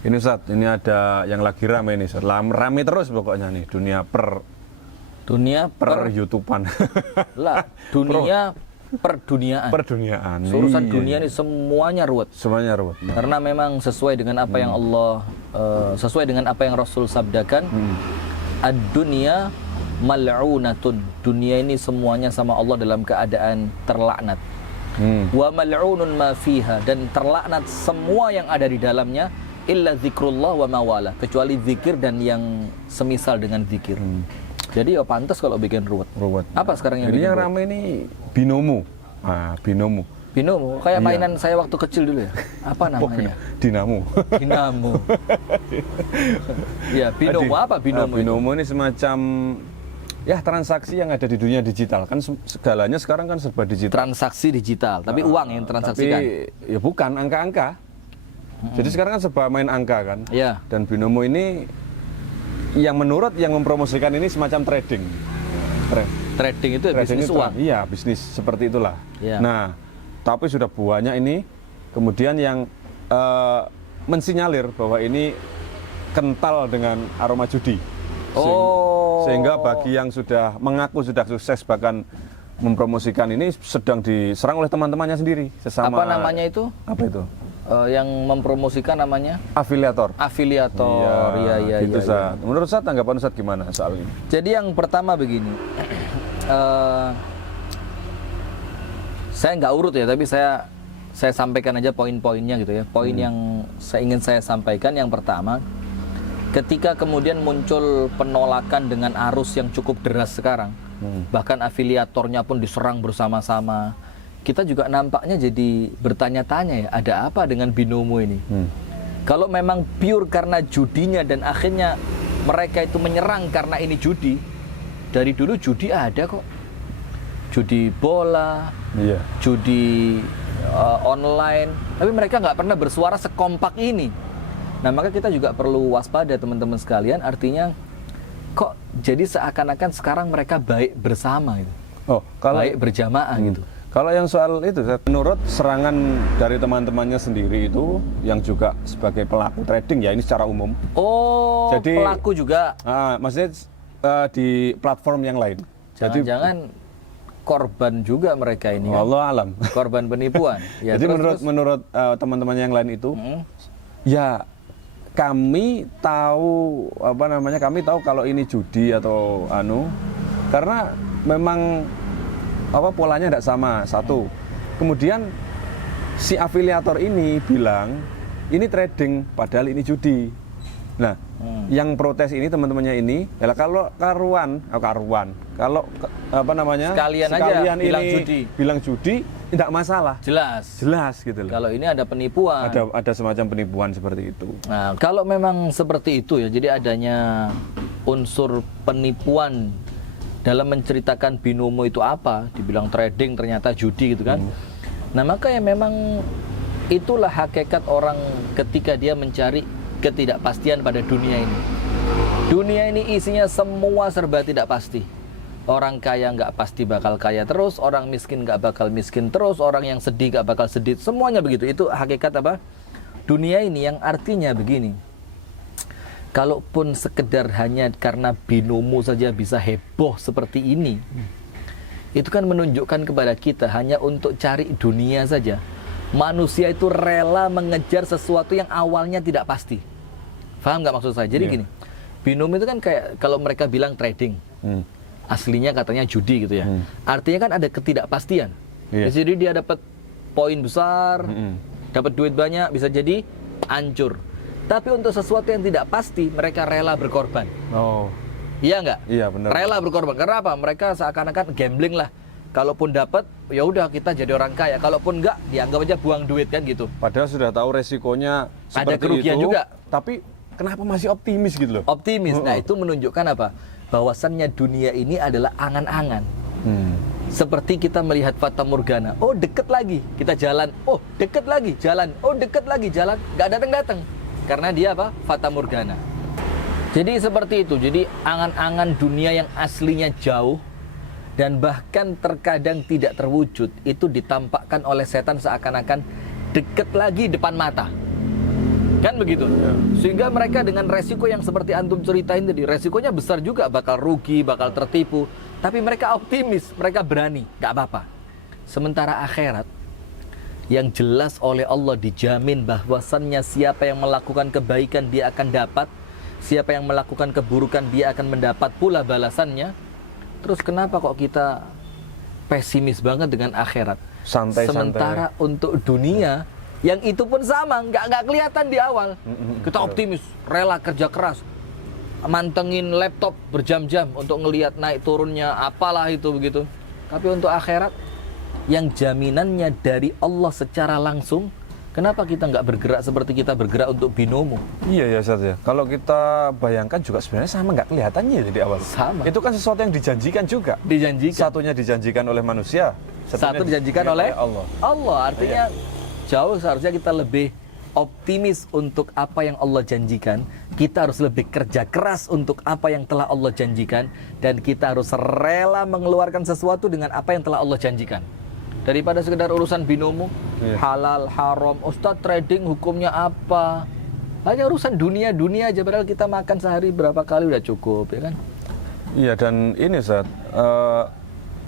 Ini Ustaz, ini ada yang lagi rame nih Ustaz. Rame terus pokoknya nih, dunia Dunia per YouTubean. lah, dunia perduniaan. Perduniaan. Urusan Iya. dunia ini semuanya ruwet. Semuanya ruwet. Karena memang sesuai dengan apa yang Allah sesuai dengan apa yang Rasul sabdakan. Ad-dunya mal'unatun. Dunia ini semuanya sama Allah dalam keadaan terlaknat. Wa mal'unun ma fiha, dan terlaknat semua yang ada di dalamnya illa zikrullah wa mawala, kecuali zikir dan yang semisal dengan zikir. Jadi ya pantas kalau bikin ruwet. Apa sekarang yang ini bikin yang ruwet? rame ini binomo. Binomo. Binomo, kayak Iya. mainan saya waktu kecil dulu ya. Apa namanya? Dinamo. Dinamo. Ya, binomo apa binomo? itu? Binomo ini semacam ya transaksi yang ada di dunia digital. Kan segalanya sekarang kan serba digital. Transaksi digital, tapi uang yang transaksikan. Tapi ya bukan angka-angka. Jadi sekarang kan serba main angka kan. Iya. Dan binomo ini yang menurut yang mempromosikan ini semacam trading. Trading itu ya Trading bisnis itu, uang. Iya, bisnis seperti itulah. Iya. Nah, tapi sudah banyak ini kemudian yang mensinyalir bahwa ini kental dengan aroma judi. Sehingga bagi yang sudah mengaku sudah sukses bahkan mempromosikan ini sedang diserang oleh teman-temannya sendiri sesama. Apa namanya itu? Apa itu? Yang mempromosikan namanya Afiliator. afiliator. Iya, gitu, iya. Ustaz. Menurut Ustaz tanggapan Ustaz gimana soal ini? Jadi yang pertama begini, saya nggak urut ya, tapi saya sampaikan aja poin-poinnya gitu ya. Poin yang ingin saya sampaikan yang pertama, ketika kemudian muncul penolakan dengan arus yang cukup deras sekarang, bahkan afiliatornya pun diserang bersama-sama, kita juga nampaknya jadi bertanya-tanya ya, ada apa dengan binomo ini? Kalau memang pure karena judinya dan akhirnya mereka itu menyerang karena ini judi, dari dulu judi ada kok. Judi bola, Iya. judi online, tapi mereka nggak pernah bersuara sekompak ini. Nah, maka kita juga perlu waspada teman-teman sekalian, artinya kok jadi seakan-akan sekarang mereka baik bersama gitu. Oh, kalau Baik berjamaah gitu. Kalau yang soal itu, menurut serangan dari teman-temannya sendiri itu yang juga sebagai pelaku trading ya ini secara umum. Oh, Jadi- pelaku juga. Maksudnya di platform yang lain. Jangan-jangan korban juga mereka ini kan? Allah alam. Korban penipuan. Ya, Jadi terus. menurut teman-teman yang lain itu, ya kami tahu kami tahu kalau ini judi atau karena memang polanya tidak sama satu. Kemudian si afiliator ini bilang ini trading padahal ini judi. Nah, yang protes ini teman-temannya ini adalah kalau kalau Sekalian aja bilang judi tidak masalah. Jelas gitu loh. Kalau ini ada penipuan. Ada semacam penipuan seperti itu. Nah, kalau memang seperti itu ya, jadi adanya unsur penipuan dalam menceritakan binomo itu apa, dibilang trading ternyata judi gitu kan. Nah, maka ya memang itulah hakikat orang ketika dia mencari ketidakpastian pada dunia ini. Dunia ini isinya semua serba tidak pasti. Orang kaya nggak pasti bakal kaya terus, orang miskin nggak bakal miskin terus, orang yang sedih nggak bakal sedih, semuanya begitu. Itu hakikat apa? Dunia ini, yang artinya begini. Kalaupun sekedar hanya karena binomo saja bisa heboh seperti ini, itu kan menunjukkan kepada kita hanya untuk cari dunia saja. Manusia itu rela mengejar sesuatu yang awalnya tidak pasti. Paham nggak maksud saya? Jadi gini, binomo itu kan kayak kalau mereka bilang trading, aslinya katanya judi gitu ya. Artinya kan ada ketidakpastian. Jadi dia dapat poin besar, dapat duit banyak, bisa jadi hancur. Tapi untuk sesuatu yang tidak pasti, mereka rela berkorban. Oh. Iya nggak? Iya, benar. Rela berkorban. Karena apa? Mereka seakan-akan gambling lah. Kalaupun dapat, ya udah kita jadi orang kaya. Kalaupun nggak, dianggap aja buang duit kan gitu. Padahal sudah tahu resikonya seperti Ada kerugian itu, juga. tapi kenapa masih optimis gitu loh? Optimis. Nah, itu menunjukkan apa? Bahwasannya dunia ini adalah angan-angan. Seperti kita melihat Fata Morgana. Oh, deket lagi kita jalan. Oh, deket lagi jalan. Oh, deket lagi jalan. Nggak datang-datang. Karena dia apa? Fata Morgana. Jadi seperti itu. Jadi angan-angan dunia yang aslinya jauh dan bahkan terkadang tidak terwujud, itu ditampakkan oleh setan seakan-akan deket lagi depan mata. Kan begitu. Sehingga mereka dengan resiko yang seperti antum ceritain tadi, resikonya besar juga, bakal rugi, bakal tertipu. Tapi mereka optimis, mereka berani, gak apa-apa. Sementara akhirat, yang jelas oleh Allah dijamin bahwasannya siapa yang melakukan kebaikan dia akan dapat, siapa yang melakukan keburukan dia akan mendapat pula balasannya. Terus kenapa kok kita pesimis banget dengan akhirat? Santai-santai. Sementara untuk dunia, yang itu pun sama, nggak kelihatan di awal. Kita optimis, rela kerja keras, mantengin laptop berjam-jam untuk ngelihat naik turunnya apalah itu begitu. Tapi untuk akhirat, yang jaminannya dari Allah secara langsung, kenapa kita nggak bergerak seperti kita bergerak untuk binomo? Iya ya Ustaz ya. Kalau kita bayangkan juga sebenarnya sama, nggak kelihatannya dari awal. Sama. Itu kan sesuatu yang dijanjikan juga. Dijanjikan. Satunya dijanjikan oleh manusia, Satu dijanjikan oleh Allah. Allah. Artinya jauh seharusnya kita lebih optimis untuk apa yang Allah janjikan. Kita harus lebih kerja keras untuk apa yang telah Allah janjikan. Dan kita harus rela mengeluarkan sesuatu dengan apa yang telah Allah janjikan. Daripada sekedar urusan binomo, halal, haram, Ustadz trading hukumnya apa? Hanya urusan dunia aja, padahal kita makan sehari berapa kali udah cukup, ya kan? Iya, dan ini Ustaz,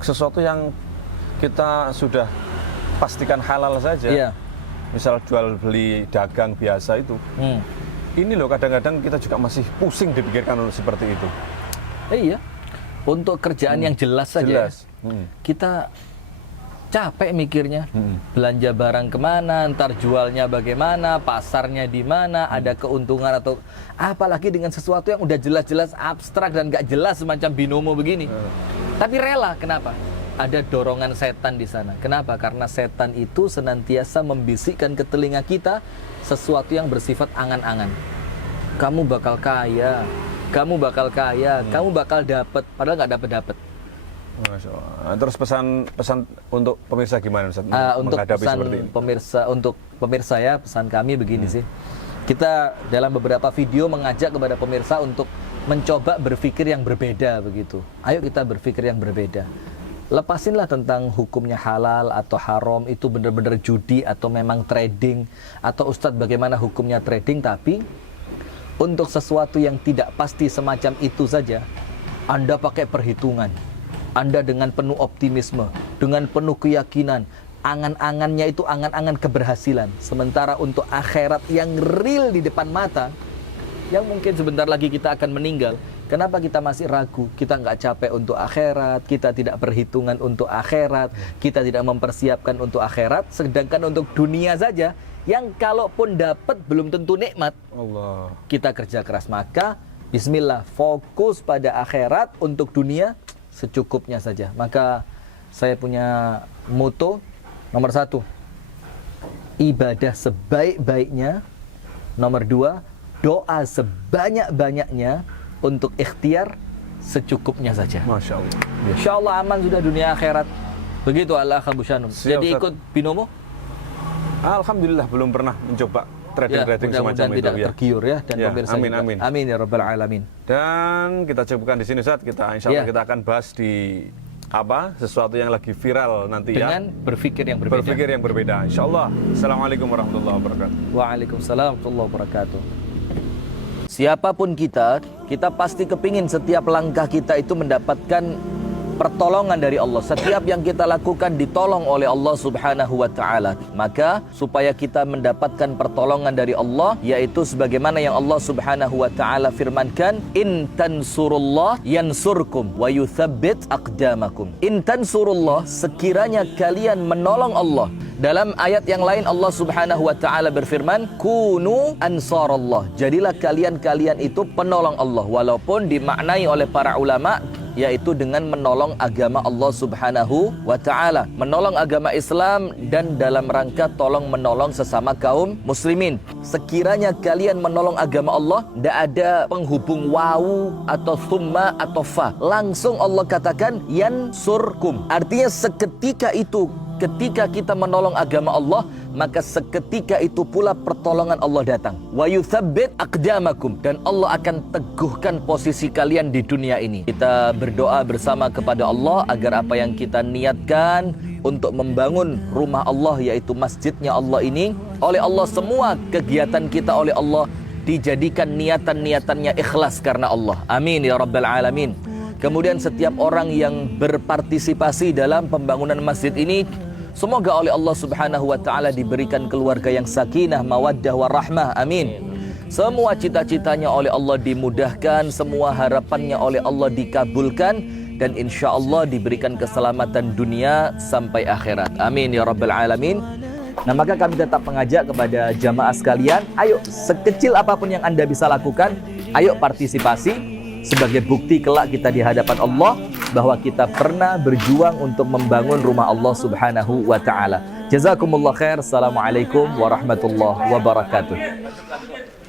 sesuatu yang kita sudah pastikan halal saja. Iya. Misal jual beli dagang biasa itu. Ini loh kadang-kadang kita juga masih pusing dipikirkan seperti itu. Iya. Untuk kerjaan yang jelas saja. Jelas. Kita capek mikirnya, belanja barang kemana, ntar jualnya bagaimana, pasarnya di mana, ada keuntungan atau apalagi dengan sesuatu yang udah jelas-jelas abstrak dan gak jelas semacam binomo begini. Tapi rela, kenapa? Ada dorongan setan di sana. Kenapa? Karena setan itu senantiasa membisikkan ke telinga kita sesuatu yang bersifat angan-angan. Kamu bakal kaya, kamu bakal kaya, kamu bakal dapat, padahal gak dapat-dapat. Masya Allah. Terus pesan untuk pemirsa gimana Ustaz? Untuk Menghadapi pesan seperti ini? untuk pemirsa ya, pesan kami begini sih. Kita dalam beberapa video mengajak kepada pemirsa untuk mencoba berpikir yang berbeda begitu. Ayo kita berpikir yang berbeda. Lepasinlah tentang hukumnya halal atau haram, itu benar-benar judi atau memang trading, atau Ustadz bagaimana hukumnya trading. Tapi untuk sesuatu yang tidak pasti semacam itu saja, Anda pakai perhitungan, Anda dengan penuh optimisme, dengan penuh keyakinan, angan-angannya itu angan-angan keberhasilan. Sementara untuk akhirat yang real di depan mata, yang mungkin sebentar lagi kita akan meninggal, kenapa kita masih ragu? Kita nggak capek untuk akhirat, kita tidak perhitungan untuk akhirat, kita tidak mempersiapkan untuk akhirat, sedangkan untuk dunia saja, yang kalaupun dapat belum tentu nikmat. Allah. Kita kerja keras, maka bismillah, fokus pada akhirat. Untuk dunia secukupnya saja. Maka saya punya moto nomor 1, ibadah sebaik-baiknya. Nomor 2, doa sebanyak-banyaknya. Untuk ikhtiar secukupnya saja. Masya Allah. Insya Allah aman sudah dunia akhirat. Begitu Allah Abu Shanum. Siap, Jadi Ustaz. ikut binomo? Alhamdulillah belum pernah mencoba trading semacam mudah-mudahan itu tidak ya. tergiur ya, dan Ya, pemirsa amin, juga. amin. Amin ya rabbal alamin. Dan kita cukupkan di sini Ustaz. Kita insya Allah Ya. kita akan bahas di sesuatu yang lagi viral nanti Dengan ya. berpikir yang berbeda. Berpikir yang berbeda. Insya Allah. Assalamualaikum warahmatullahi wabarakatuh. Waalaikumsalam warahmatullahi wabarakatuh. Siapapun kita pasti kepingin setiap langkah kita itu mendapatkan pertolongan dari Allah. Setiap yang kita lakukan ditolong oleh Allah Subhanahu wa taala. Maka supaya kita mendapatkan pertolongan dari Allah, yaitu sebagaimana yang Allah Subhanahu wa taala firmankan, in tansurullah yansurkum wa yuthabbit aqdamakum. In tansurullah, sekiranya kalian menolong Allah. Dalam ayat yang lain Allah Subhanahu wa taala berfirman, kunu ansarallah. Jadilah kalian itu penolong Allah, walaupun dimaknai oleh para ulama yaitu dengan menolong agama Allah Subhanahu wa taala, menolong agama Islam dan dalam rangka tolong menolong sesama kaum muslimin. Sekiranya kalian menolong agama Allah, tidak ada penghubung wawu atau summa atau fa. Langsung Allah katakan yansurkum. Artinya seketika itu, ketika kita menolong agama Allah, maka seketika itu pula pertolongan Allah datang. Wa yuthabbit aqdamakum, dan Allah akan teguhkan posisi kalian di dunia ini. Kita berdoa bersama kepada Allah agar apa yang kita niatkan untuk membangun rumah Allah, yaitu masjidnya Allah ini oleh Allah. Semua kegiatan kita oleh Allah dijadikan niatan-niatannya ikhlas karena Allah. Amin ya rabbal alamin. Kemudian setiap orang yang berpartisipasi dalam pembangunan masjid ini, semoga oleh Allah subhanahu wa ta'ala diberikan keluarga yang sakinah, mawaddah, warahmah. Amin. Semua cita-citanya oleh Allah dimudahkan, semua harapannya oleh Allah dikabulkan, dan insya Allah diberikan keselamatan dunia sampai akhirat. Amin ya rabbal alamin. Nah, maka kami tetap mengajak kepada jamaah sekalian, ayo sekecil apapun yang Anda bisa lakukan, ayo partisipasi sebagai bukti kelak kita di hadapan Allah bahwa kita pernah berjuang untuk membangun rumah Allah subhanahu wa ta'ala. Jazakumullah khair. Assalamualaikum warahmatullahi wabarakatuh.